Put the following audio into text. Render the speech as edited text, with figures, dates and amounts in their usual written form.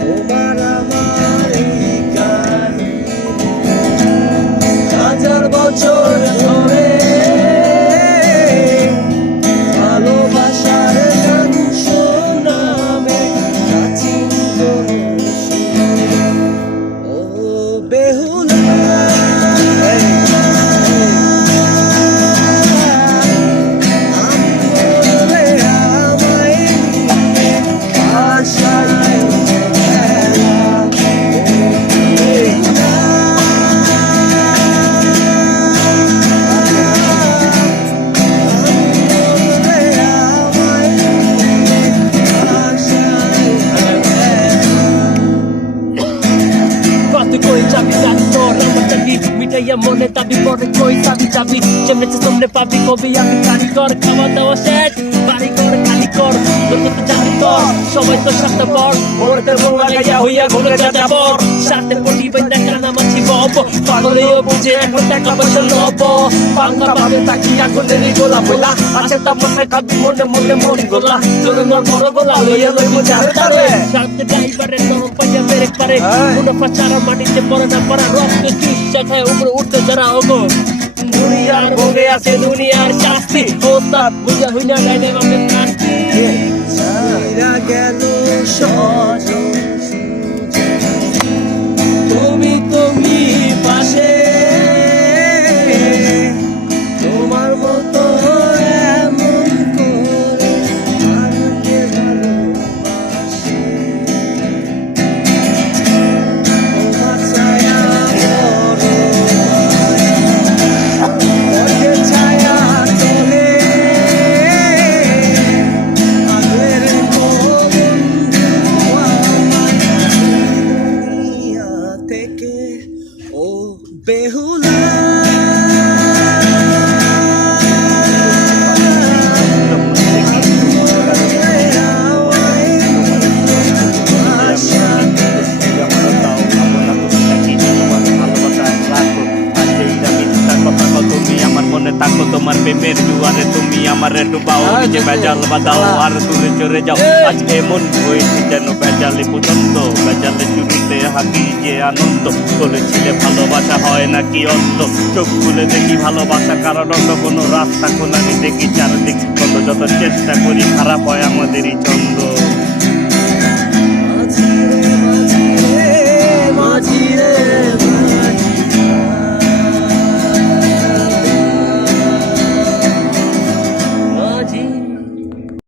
তোমার আমার এই কাহিনী হাজার বছর ধরে ভালোবাসার গান শোনাবে প্রাচীন কোনো সুর। ও বেহুলা মিটাইয়া মনে দাবি পরে কই চাবি চাবি চেমনেছে সামনে পাবি কবি আমি কারিগর খাওয়া দাওয়া শেষ বাড়ি ঘর খালি কর তোর তো জানি তোর সবাই তো সাথে পর ওরদের বউ লাগাইয়া হইয়া ঘুরে যাতা পর সাথে পটি বাইন্দা কানা মাছি বব পাগলেও বুঝে এখন টাকা পয়সা লব বাংলা ভাবে তাকিয়া কোলেরই গোলা বইলা আছে তা মনে খাবি মনে মনে মন গোলা তোর মোর বড় গোলা লইয়া লই মুজারে তারে সাথে ড্রাইভারের নরম পাইয়া ব্রেক পারে কোনো পাচারা মাটিতে পড়ে না পড়া রক্ত চুষা খায় উপরে উঠতে যারা হবো দুনিয়ার ভোগে আছে দুনিয়ার শাস্তি ওস্তাদ বুঝা হইনা গাইলে আমাদের শাস্তি ছাইরা গেল সজন তুমি তুমি পাশে তোমার মতো এমন করে আমাকে ভালোবাসে তোমার ছায়া বড় ছায়া তোলে আগের বন্ধু আমার দুনিয়া থেকে ও বেহুলা তোমার প্রেমের জুয়ারে তুমি আমারে ডুবাও নিজে বেজাল বাদাও আর দূরে চলে যাও আজ এমন হয়েছে যেন বেজালে পছন্দ বেজালে চুরিতে হাকি যে আনন্দ বলেছিলে ভালোবাসা হয় নাকি অন্ত চোখ খুলে দেখি ভালোবাসা কারণ অন্য কোনো রাস্তা খোলা দেখি চারদিক কত যত চেষ্টা করি খারাপ হয় আমাদেরই ছন্দ।